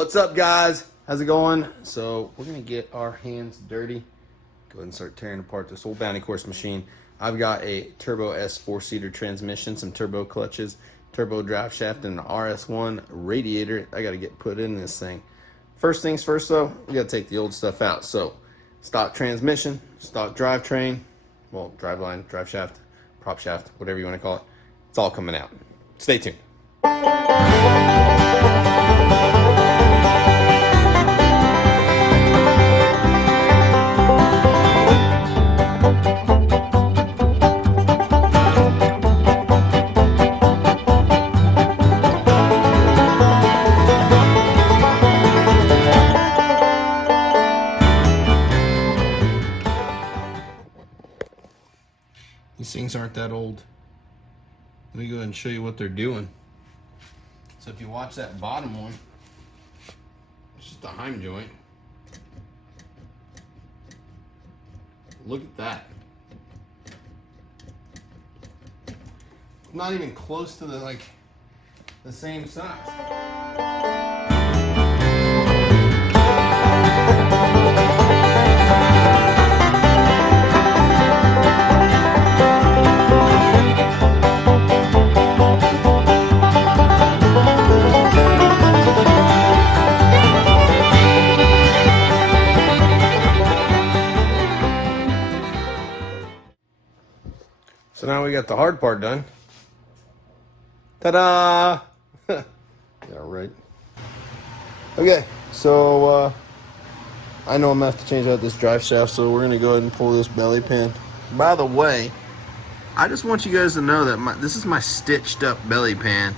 What's up, guys? How's it going? So we're gonna get our hands dirty. Go ahead and start tearing apart this old bounty course machine. I've got a Turbo S 4-seater transmission, some turbo clutches, turbo drive shaft, and an RS1 radiator I gotta get put in this thing. First things first though, we gotta take the old stuff out. So stock transmission, stock drivetrain, well, driveline, drive shaft, prop shaft, whatever you want to call it. It's all coming out. Stay tuned. These things aren't that old. Let me go ahead and show you what they're doing. So if you watch that bottom one, it's just a heim joint. Look at that. Not even close to the same size. So now we got the hard part done. Ta-da! Yeah, right. Okay, so I know I'm gonna have to change out this drive shaft, so we're gonna go ahead and pull this belly pan. By the way, I just want you guys to know that this is my stitched up belly pan,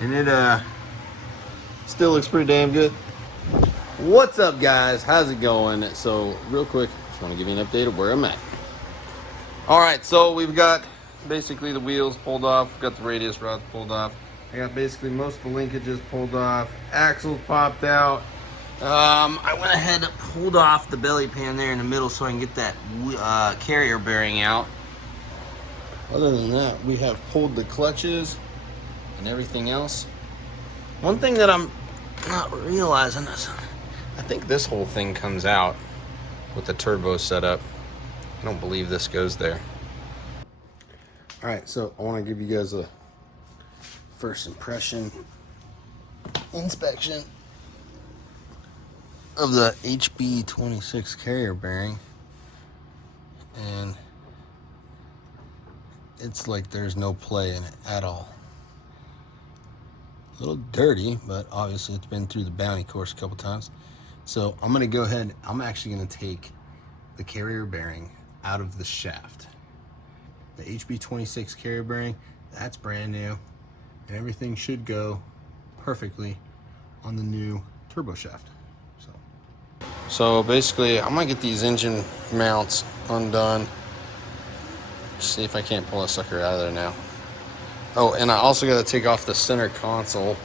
and it still looks pretty damn good. What's up, guys? How's it going? So real quick, just want to give you an update of where I'm at. All right, so we've got basically the wheels pulled off. We've got the radius rods pulled off. I got basically most of the linkages pulled off. Axles popped out. I went ahead and pulled off the belly pan there in the middle so I can get that carrier bearing out. Other than that, we have pulled the clutches and everything else. One thing that I'm not realizing is I think this whole thing comes out with the turbo setup. I don't believe this goes there. All right, so I want to give you guys a first impression inspection of the HB26 carrier bearing, and it's like there's no play in it at all. A little dirty, but obviously it's been through the bounty course a couple times. So I'm gonna go ahead, I'm actually gonna take the carrier bearing out of the shaft. The HB26 carrier bearing, that's brand new, and everything should go perfectly on the new turbo shaft. So basically, I'm gonna get these engine mounts undone. See if I can't pull a sucker out of there now. Oh, and I also gotta take off the center console,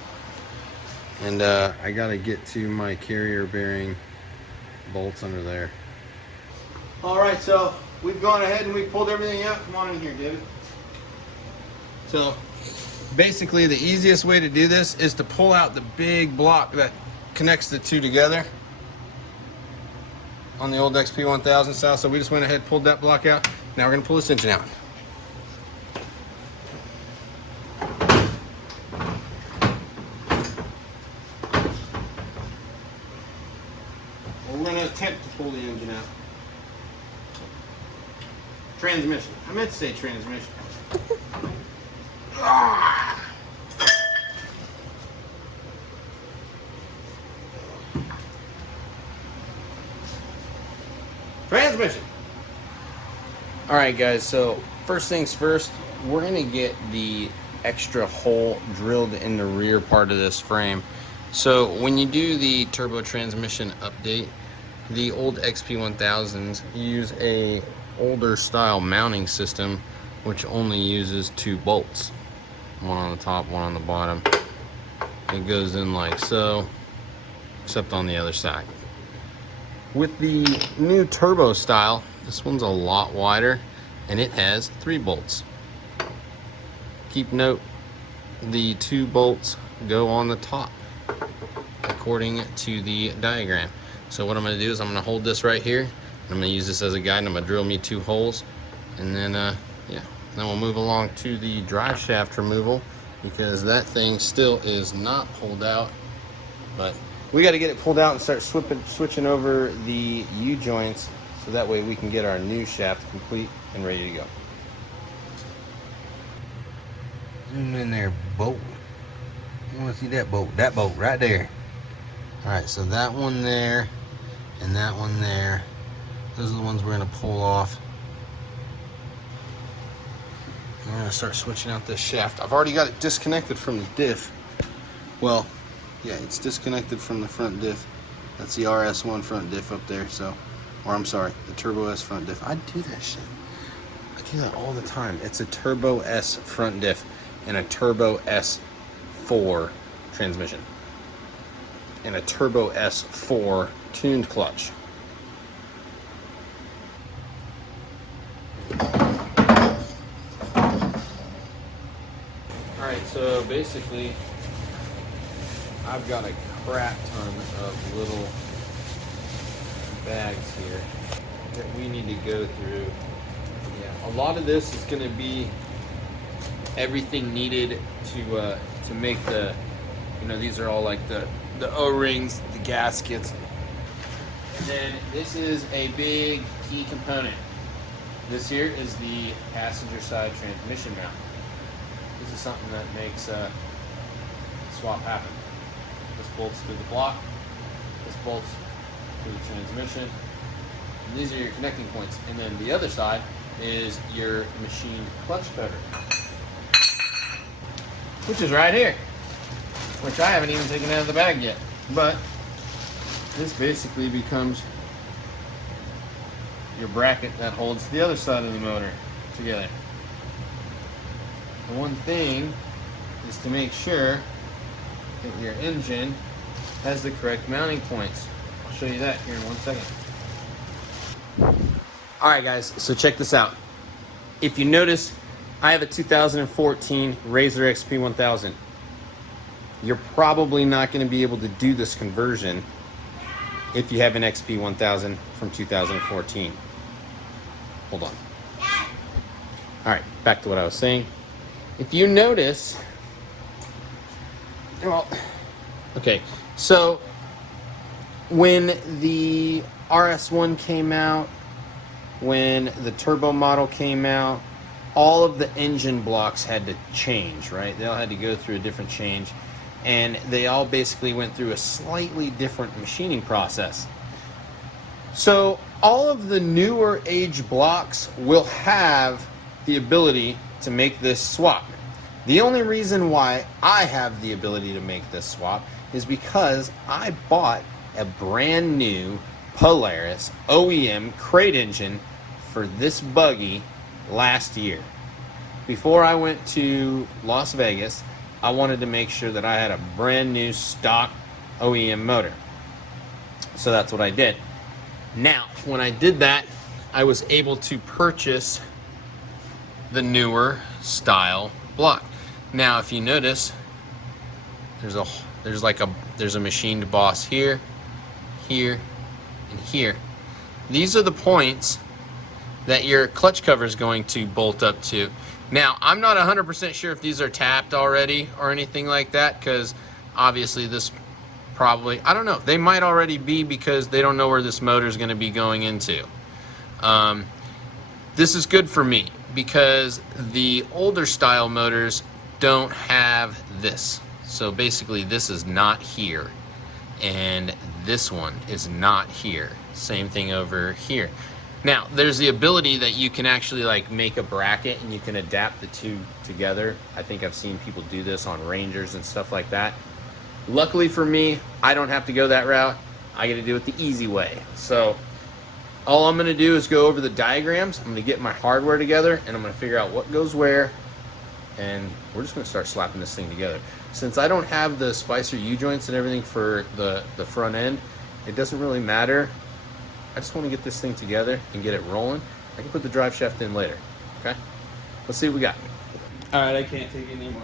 and I gotta get to my carrier bearing bolts under there. All right, so we've gone ahead and we pulled everything out. Come on in here, David. So basically the easiest way to do this is to pull out the big block that connects the two together on the old XP1000 style. So we just went ahead, pulled that block out. Now we're gonna pull this engine out. We're gonna attempt to pull the engine out. Transmission. I meant to say transmission. Transmission. All right, guys, so first things first, we're gonna get the extra hole drilled in the rear part of this frame. So when you do the turbo transmission update, the old XP1000s use a older style mounting system which only uses 2 bolts, one on the top, one on the bottom. It goes in like so, except on the other side. With the new turbo style, this one's a lot wider and it has 3 bolts. Keep note, the 2 bolts go on the top. according to the diagram. So what I'm going to do is I'm going to hold this right here. I'm going to use this as a guide, and I'm going to drill me 2 holes. And then, yeah, then we'll move along to the drive shaft removal, because that thing still is not pulled out. But we got to get it pulled out and start switching over the U-joints, so that way we can get our new shaft complete and ready to go. Zoom in there, bolt. You want to see that bolt? That bolt right there. All right, so that one there and that one there, those are the ones we're going to pull off. We're going to start switching out this shaft. I've already got it disconnected from the diff. Well, yeah, it's disconnected from the front diff. That's the RS1 front diff up there. So, or I'm sorry, the Turbo S front diff. I do that shit. I do that all the time. It's a Turbo S front diff and a Turbo S4 transmission and a Turbo S4 tuned clutch. Alright, so basically I've got a crap ton of little bags here that we need to go through. Yeah, a lot of this is going to be everything needed to make the, you know, these are all like the O-rings, the gaskets. And then this is a big key component. This here is the passenger side transmission mount. This is something that makes swap happen. This bolts through the block, this bolts through the transmission. And these are your connecting points. And then the other side is your machined clutch cover, which is right here, which I haven't even taken out of the bag yet. But this basically becomes your bracket that holds the other side of the motor together. The one thing is to make sure that your engine has the correct mounting points. I'll show you that here in 1 second. Alright guys, so check this out. If you notice, I have a 2014 RZR XP 1000. You're probably not going to be able to do this conversion if you have an XP 1000 from 2014. Hold on. Alright, back to what I was saying. If you notice, well, okay, so when the RS1 came out, when the turbo model came out, all of the engine blocks had to change, right? They all had to go through a different change, and they all basically went through a slightly different machining process. So all of the newer age blocks will have the ability to make this swap. The only reason why I have the ability to make this swap is because I bought a brand new Polaris OEM crate engine for this buggy last year. Before I went to Las Vegas, I wanted to make sure that I had a brand new stock OEM motor. So that's what I did. Now, when I did that, I was able to purchase the newer style block. Now, if you notice, there's a machined boss here, here, and here. These are the points that your clutch cover is going to bolt up to. Now, I'm not 100% sure if these are tapped already or anything like that, because obviously this probably, I don't know, they might already be because they don't know where this motor is going to be going into. This is good for me because the older style motors don't have this. So basically this is not here, and this one is not here. Same thing over here. Now, there's the ability that you can actually like make a bracket and you can adapt the two together. I think I've seen people do this on Rangers and stuff like that. Luckily for me, I don't have to go that route. I get to do it the easy way. So all I'm gonna do is go over the diagrams. I'm gonna get my hardware together and I'm gonna figure out what goes where, and we're just gonna start slapping this thing together. Since I don't have the Spicer U-joints and everything for the front end, it doesn't really matter. I just want to get this thing together and get it rolling. I can put the drive shaft in later, okay? Let's see what we got. All right, I can't take it anymore.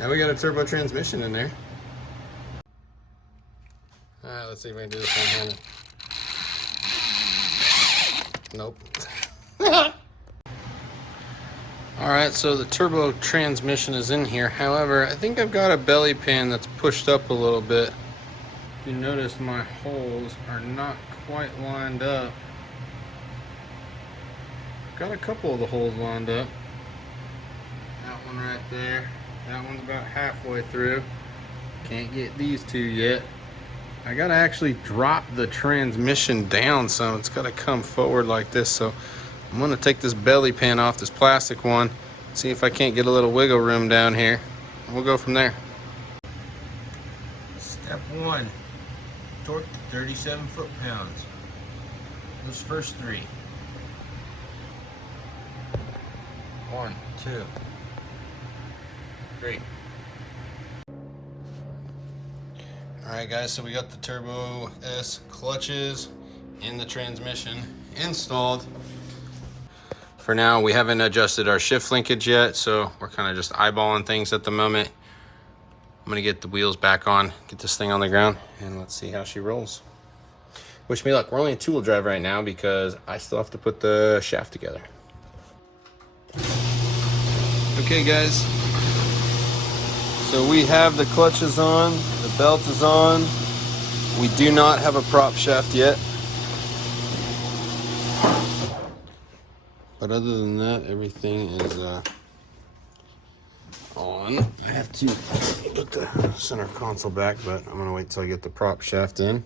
Now we got a turbo transmission in there. Alright, let's see if we can do this one-handed. Nope. Alright, so the turbo transmission is in here. However, I think I've got a belly pan that's pushed up a little bit. If you notice, my holes are not quite lined up. Got a couple of the holes lined up. That one right there. That one's about halfway through. Can't get these two yet. I gotta actually drop the transmission down some. It's gotta come forward like this. So I'm gonna take this belly pan off, this plastic one, see if I can't get a little wiggle room down here. We'll go from there. Step 1, torque to 37 foot-pounds. Those first 3. 1, 2, 3. Alright guys, so we got the Turbo S clutches in the transmission installed. For now, we haven't adjusted our shift linkage yet, so we're kind of just eyeballing things at the moment. I'm gonna get the wheels back on, get this thing on the ground, and let's see how she rolls. Wish me luck. We're only in two-wheel drive right now because I still have to put the shaft together. Okay guys, so we have the clutches on, the belt is on. We do not have a prop shaft yet. But other than that, everything is on. I have to put the center console back, but I'm gonna wait till I get the prop shaft in.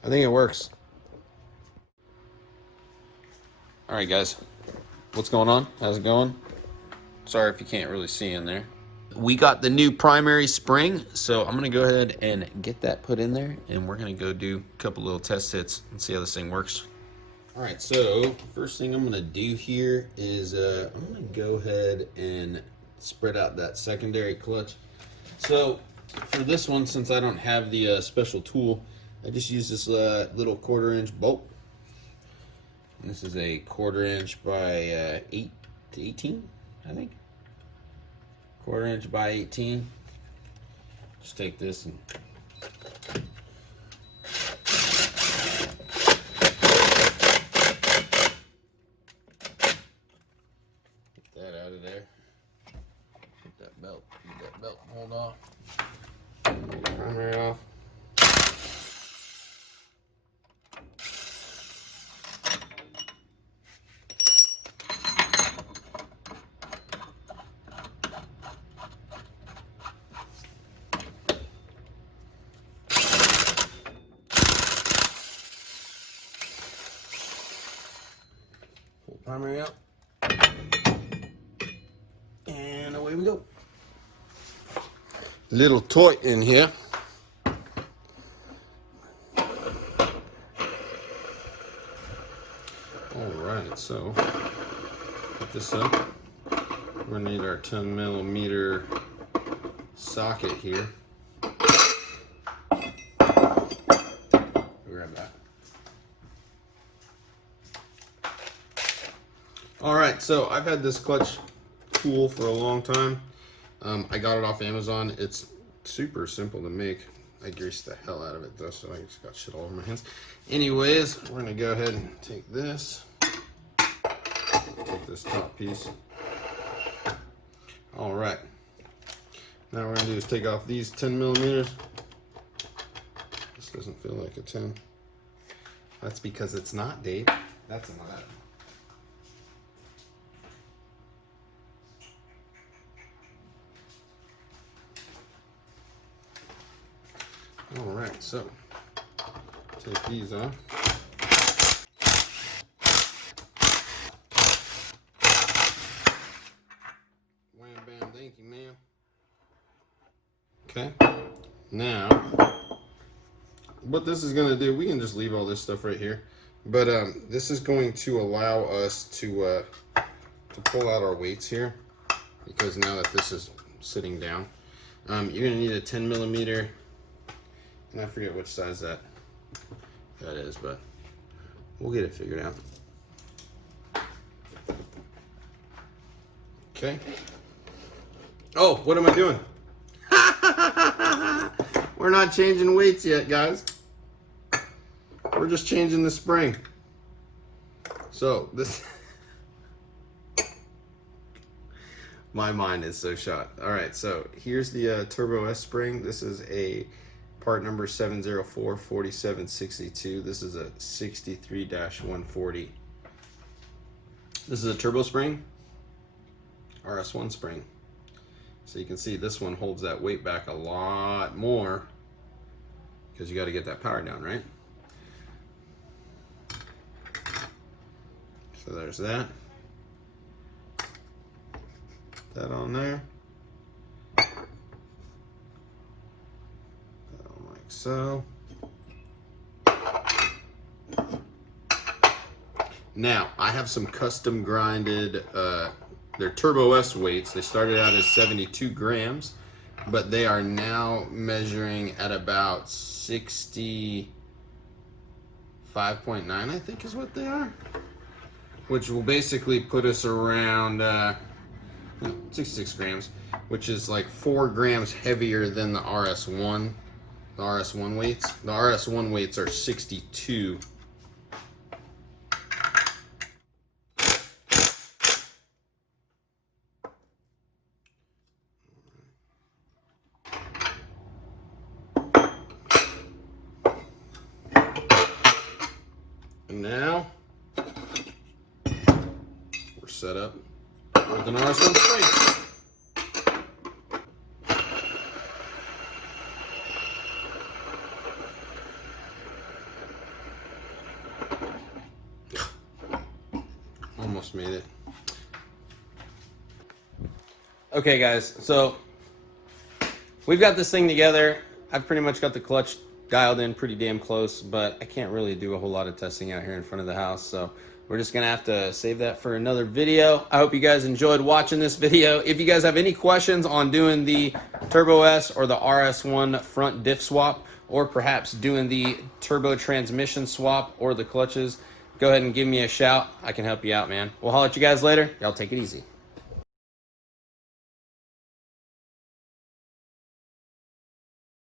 I think it works. All right, guys. What's going on? How's it going? Sorry if you can't really see in there. We got the new primary spring, so I'm gonna go ahead and get that put in there, and we're gonna go do a couple little test hits and see how this thing works. All right, so first thing I'm gonna do here is I'm gonna go ahead and spread out that secondary clutch. So for this one, since I don't have the special tool, I just use this little 1/4-inch bolt. And this is a 1/4-inch by 8 to 18, I think. 1/4-inch by 18. Just take this and get that out of there. Get that belt hold off. Primary off. Pull primary out. And away we go. Little toy in here. Alright, so put this up. We're gonna need our 10mm socket here. Grab that. Alright, so I've had this clutch tool for a long time. I got it off Amazon. It's super simple to make. I greased the hell out of it though, so I just got shit all over my hands. Anyways, we're gonna go ahead and take this. Take this top piece. Alright. Now what we're gonna do is take off these 10mm. This doesn't feel like a 10. That's because it's not, Dave. That's an 11. Alright, so take these off. Okay. Now, what this is going to do, we can just leave all this stuff right here. But this is going to allow us to pull out our weights here, because now that this is sitting down, you're going to need a 10 millimeter, and I forget which size that is, but we'll get it figured out. Okay. Oh, what am I doing? We're not changing weights yet, guys. We're just changing the spring. So this, my mind is so shot. All right, so here's the Turbo S spring. This is a part number 704-4762. This is a 63-140. This is a turbo spring, RS1 spring. So you can see this one holds that weight back a lot more, because you got to get that power down, right? So there's that. That on there. That on like so. Now, I have some custom grinded, they're Turbo S weights. They started out as 72 grams, but they are now measuring at about 65.9, I think is what they are. Which will basically put us around 66 grams, which is like 4 grams heavier than the RS1. The RS1 weights. The RS1 weights are 62. And now we're set up with an RS1 spring. Almost made it. Okay, guys, so we've got this thing together. I've pretty much got the clutch dialed in pretty damn close, but I can't really do a whole lot of testing out here in front of the house, so we're just gonna have to save that for another video. I hope you guys enjoyed watching this video. If you guys have any questions on doing the Turbo S or the RS1 front diff swap, or perhaps doing the turbo transmission swap or the clutches, go ahead and give me a shout. I can help you out, man. We'll holler at you guys later. Y'all take it easy.